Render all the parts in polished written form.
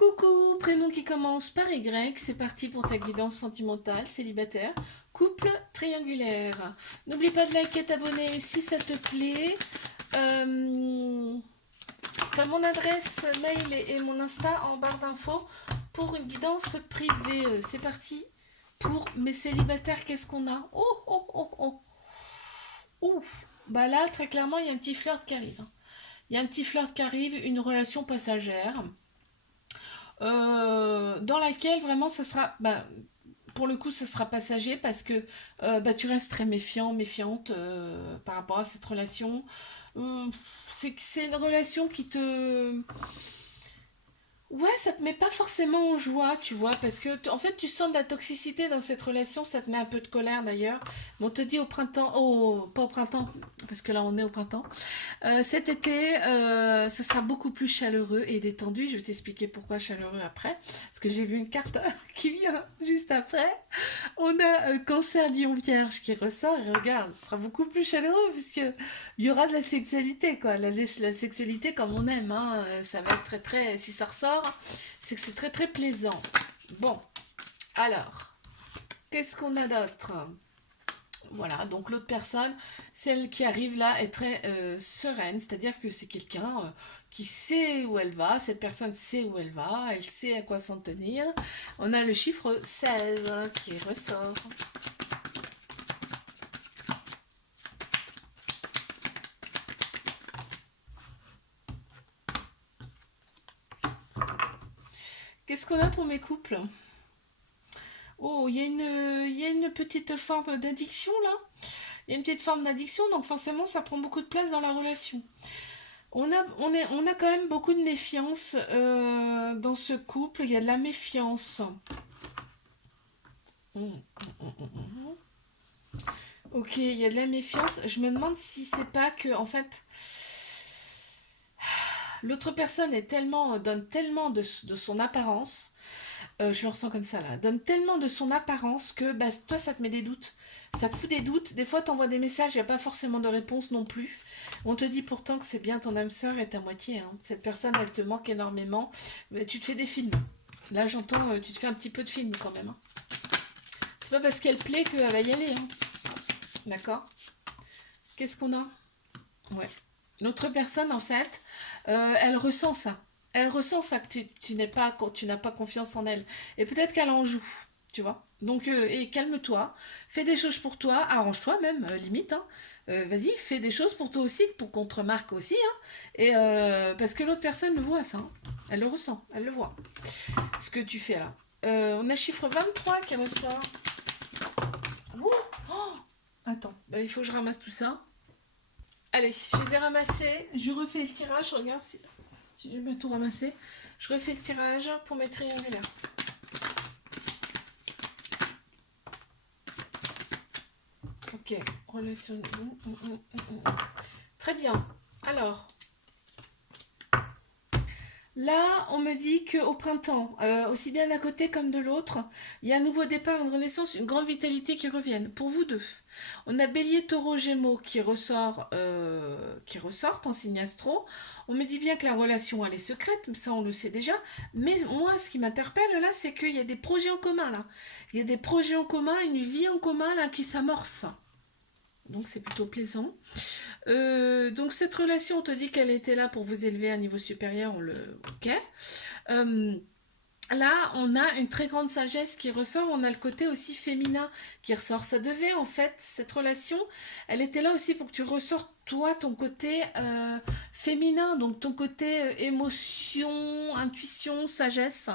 Coucou, prénom qui commence par Y, c'est parti pour ta guidance sentimentale, célibataire, couple triangulaire. N'oublie pas de liker et t'abonner si ça te plaît. Euh, T'as mon adresse mail et mon Insta en barre d'infos pour une guidance privée. C'est parti pour mes célibataires, qu'est-ce qu'on a? Oh, oh, oh, oh. Ouf. Bah là, très clairement, il y a un petit flirt qui arrive. Il y a un petit flirt qui arrive, une relation passagère. Dans laquelle vraiment ça sera, bah, pour le coup, ça sera passager parce que bah, tu restes très méfiant, méfiante par rapport à cette relation. Euh, c'est une relation qui te, ouais, ça te met pas forcément en joie, tu vois, parce que en fait, tu sens de la toxicité dans cette relation, ça te met un peu de colère d'ailleurs. Mais on te dit au printemps, oh, pas au printemps, parce que là on est au printemps. Cet été, ça sera beaucoup plus chaleureux et détendu. Je vais t'expliquer pourquoi chaleureux après, parce que j'ai vu une carte qui vient juste après. On a Cancer Lion Vierge qui ressort et regarde, ce sera beaucoup plus chaleureux puisque il y aura de la sexualité quoi, la sexualité comme on aime hein. Ça va être très très si ça ressort, c'est que c'est très très plaisant. Bon, alors, qu'est-ce qu'on a d'autre? Voilà, donc l'autre personne, celle qui arrive là, est très sereine, c'est-à-dire que c'est quelqu'un qui sait où elle va, cette personne sait où elle va, elle sait à quoi s'en tenir. On a le chiffre 16 qui ressort. Qu'est-ce qu'on a pour mes couples? Oh, il y a une petite forme d'addiction là. Il y a une petite forme d'addiction, donc forcément ça prend beaucoup de place dans la relation. On a quand même beaucoup de méfiance dans ce couple. Il y a de la méfiance. Mm. Ok, il y a de la méfiance. Je me demande si c'est pas que, en fait, l'autre personne est tellement, donne tellement de son apparence. Je le ressens comme ça là. Donne tellement de son apparence que bah, toi ça te met des doutes. Ça te fout des doutes. Des fois t'envoies des messages, il n'y a pas forcément de réponse non plus. On te dit pourtant que c'est bien ton âme sœur et ta moitié. Hein. Cette personne elle te manque énormément. Mais tu te fais des films. Là j'entends, tu te fais un petit peu de film quand même. Hein. C'est pas parce qu'elle plaît qu'elle va y aller. Hein. D'accord. Qu'est-ce qu'on a? Ouais. L'autre personne, en fait, elle ressent ça. Elle ressent ça que tu n'as pas confiance en elle. Et peut-être qu'elle en joue, tu vois. Donc, et calme-toi, fais des choses pour toi, arrange-toi même, limite. Hein. Vas-y, fais des choses pour toi aussi, pour qu'on te remarque aussi. Hein. Et parce que l'autre personne le voit ça. Hein. Elle le ressent, elle le voit. Ce que tu fais là. On a chiffre 23 qui ressort. Ouh. Oh. Attends, bah, il faut que je ramasse tout ça. Allez, je les ai ramassés. Je refais le tirage. Regarde si j'ai bien tout ramassé. Je refais le tirage pour mes triangulaires. Ok, relation. Très bien. Alors, là, on me dit qu'au printemps, aussi bien d'un côté comme de l'autre, il y a un nouveau départ, une renaissance, une grande vitalité qui reviennent. Pour vous deux. On a Bélier, Taureau, Gémeaux qui ressortent en signe astro. On me dit bien que la relation elle est secrète, ça on le sait déjà. Mais moi, ce qui m'interpelle là, c'est qu'il y a des projets en commun là. Il y a des projets en commun, une vie en commun là qui s'amorce. Donc c'est plutôt plaisant. Donc cette relation, on te dit qu'elle était là pour vous élever à un niveau supérieur, on le... Ok. Euh, Là, on a une très grande sagesse qui ressort, on a le côté aussi féminin qui ressort. Ça devait, en fait, cette relation, elle était là aussi pour que tu ressortes, toi, ton côté féminin, donc ton côté émotion, intuition, sagesse.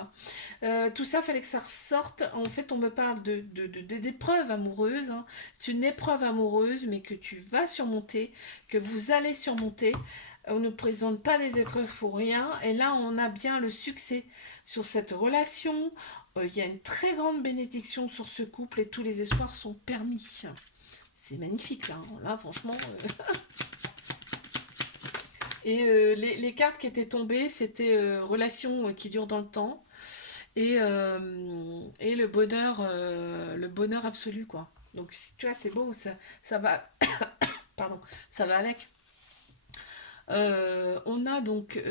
Tout ça, fallait que ça ressorte. En fait, on me parle d'épreuves amoureuses. Hein. C'est une épreuve amoureuse, mais que tu vas surmonter, que vous allez surmonter. On ne présente pas des épreuves pour rien. Et là, on a bien le succès sur cette relation. Il y a une très grande bénédiction sur ce couple et tous les espoirs sont permis. C'est magnifique là. Hein. Là, franchement. Et les cartes qui étaient tombées, c'était relation qui dure dans le temps et le bonheur absolu quoi. Donc tu vois, c'est beau, ça va, pardon, ça va avec. On a donc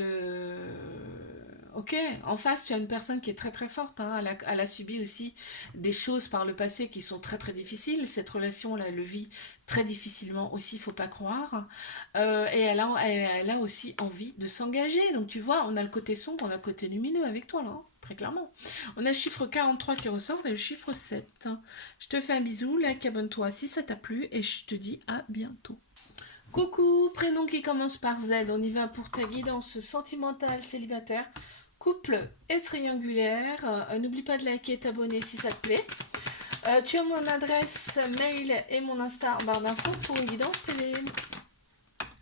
Ok, en face, tu as une personne qui est très très forte, hein. Elle a subi aussi des choses par le passé qui sont très très difficiles. Cette relation-là, elle le vit très difficilement aussi, faut pas croire. Et elle a aussi envie de s'engager. Donc tu vois, on a le côté sombre, on a le côté lumineux avec toi là, hein, très clairement. On a le chiffre 43 qui ressort et le chiffre 7. Je te fais un bisou, like, abonne-toi si ça t'a plu et je te dis à bientôt. Coucou, prénom qui commence par Z, on y va pour ta guidance sentimentale célibataire, couple et triangulaire. N'oublie pas de liker et t'abonner si ça te plaît. Tu as mon adresse mail et mon Insta en barre d'infos pour une guidance privée.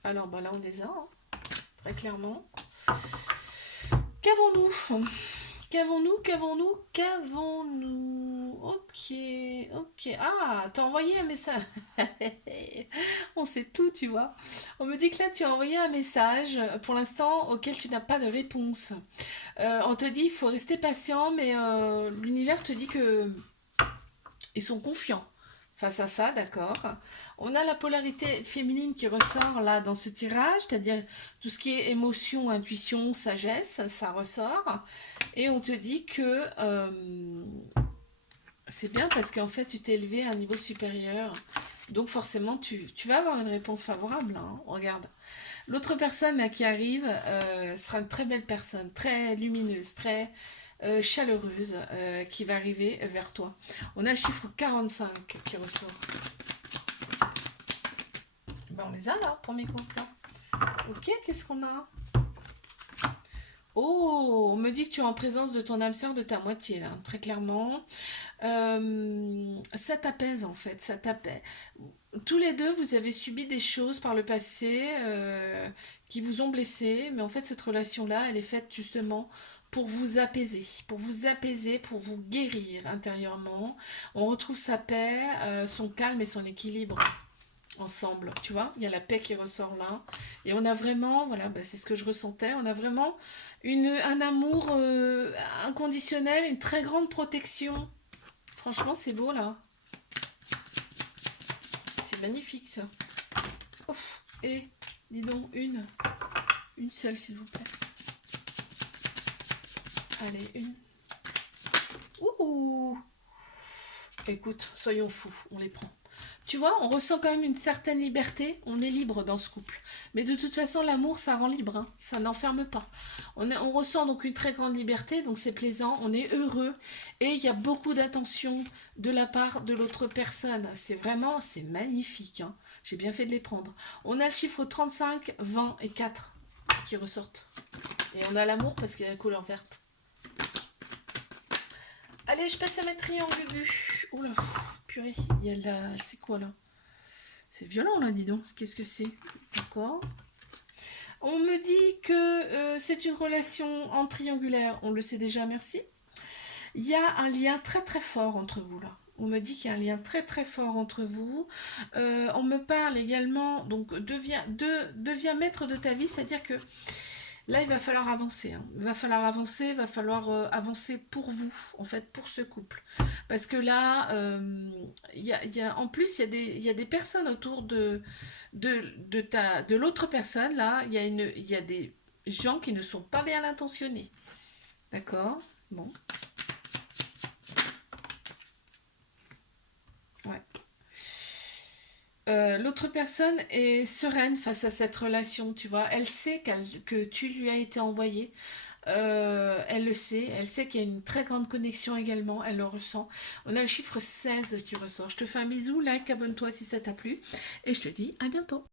Alors bah là on les a, hein, très clairement. Qu'avons-nous? Qu'avons-nous? Ok, ok. Ah, t'as envoyé un message. On sait tout, tu vois. On me dit que là, tu as envoyé un message, pour l'instant, auquel tu n'as pas de réponse. On te dit, il faut rester patient, mais l'univers te dit que ils sont confiants face à ça, d'accord. On a la polarité féminine qui ressort là dans ce tirage, c'est-à-dire tout ce qui est émotion, intuition, sagesse, ça ressort. Et on te dit que c'est bien parce qu'en fait tu t'es élevé à un niveau supérieur. Donc forcément tu vas avoir une réponse favorable, hein. Regarde. L'autre personne là, qui arrive sera une très belle personne, très lumineuse, très chaleureuse, qui va arriver vers toi. On a le chiffre 45 qui ressort. Ben, on les a là, pour mes comptes là. Ok, qu'est-ce qu'on a? Oh, on me dit que tu es en présence de ton âme sœur, de ta moitié là, très clairement. Ça t'apaise en fait, ça t'apaise. Tous les deux, vous avez subi des choses par le passé qui vous ont blessé, mais en fait cette relation-là, elle est faite justement pour vous guérir intérieurement. On retrouve sa paix, son calme et son équilibre ensemble. Tu vois, il y a la paix qui ressort là. Et on a vraiment, voilà, bah, c'est ce que je ressentais, on a vraiment un amour inconditionnel, une très grande protection. Franchement, c'est beau là. C'est magnifique ça. Ouf. Et, dis donc, une seule s'il vous plaît. Allez, une. Ouh. Écoute, soyons fous, on les prend. Tu vois, on ressent quand même une certaine liberté, on est libre dans ce couple. Mais de toute façon, l'amour, ça rend libre, hein. Ça n'enferme pas. On ressent donc une très grande liberté, donc c'est plaisant, on est heureux, et il y a beaucoup d'attention de la part de l'autre personne. C'est magnifique, hein. J'ai bien fait de les prendre. On a le chiffre 35, 20 et 4 qui ressortent. Et on a l'amour parce qu'il y a la couleur verte. Allez, je passe à ma triangle. Oula, purée, il y a la... C'est quoi là? C'est violent là, dis donc. Qu'est-ce que c'est? D'accord. On me dit que c'est une relation en triangulaire. On le sait déjà, merci. Il y a un lien très très fort entre vous là. On me dit qu'il y a un lien très très fort entre vous. On me parle également, donc deviens maître de ta vie, c'est-à-dire que là, il va falloir avancer, hein. Il va falloir avancer pour vous, en fait, pour ce couple. Parce que là, en plus, il y a des personnes autour de l'autre personne. Là, il y a des gens qui ne sont pas bien intentionnés. D'accord? Bon. Ouais. L'autre personne est sereine face à cette relation, tu vois. Elle sait que tu lui as été envoyé. Elle le sait. Elle sait qu'il y a une très grande connexion également. Elle le ressent. On a le chiffre 16 qui ressort. Je te fais un bisou, like, abonne-toi si ça t'a plu. Et je te dis à bientôt.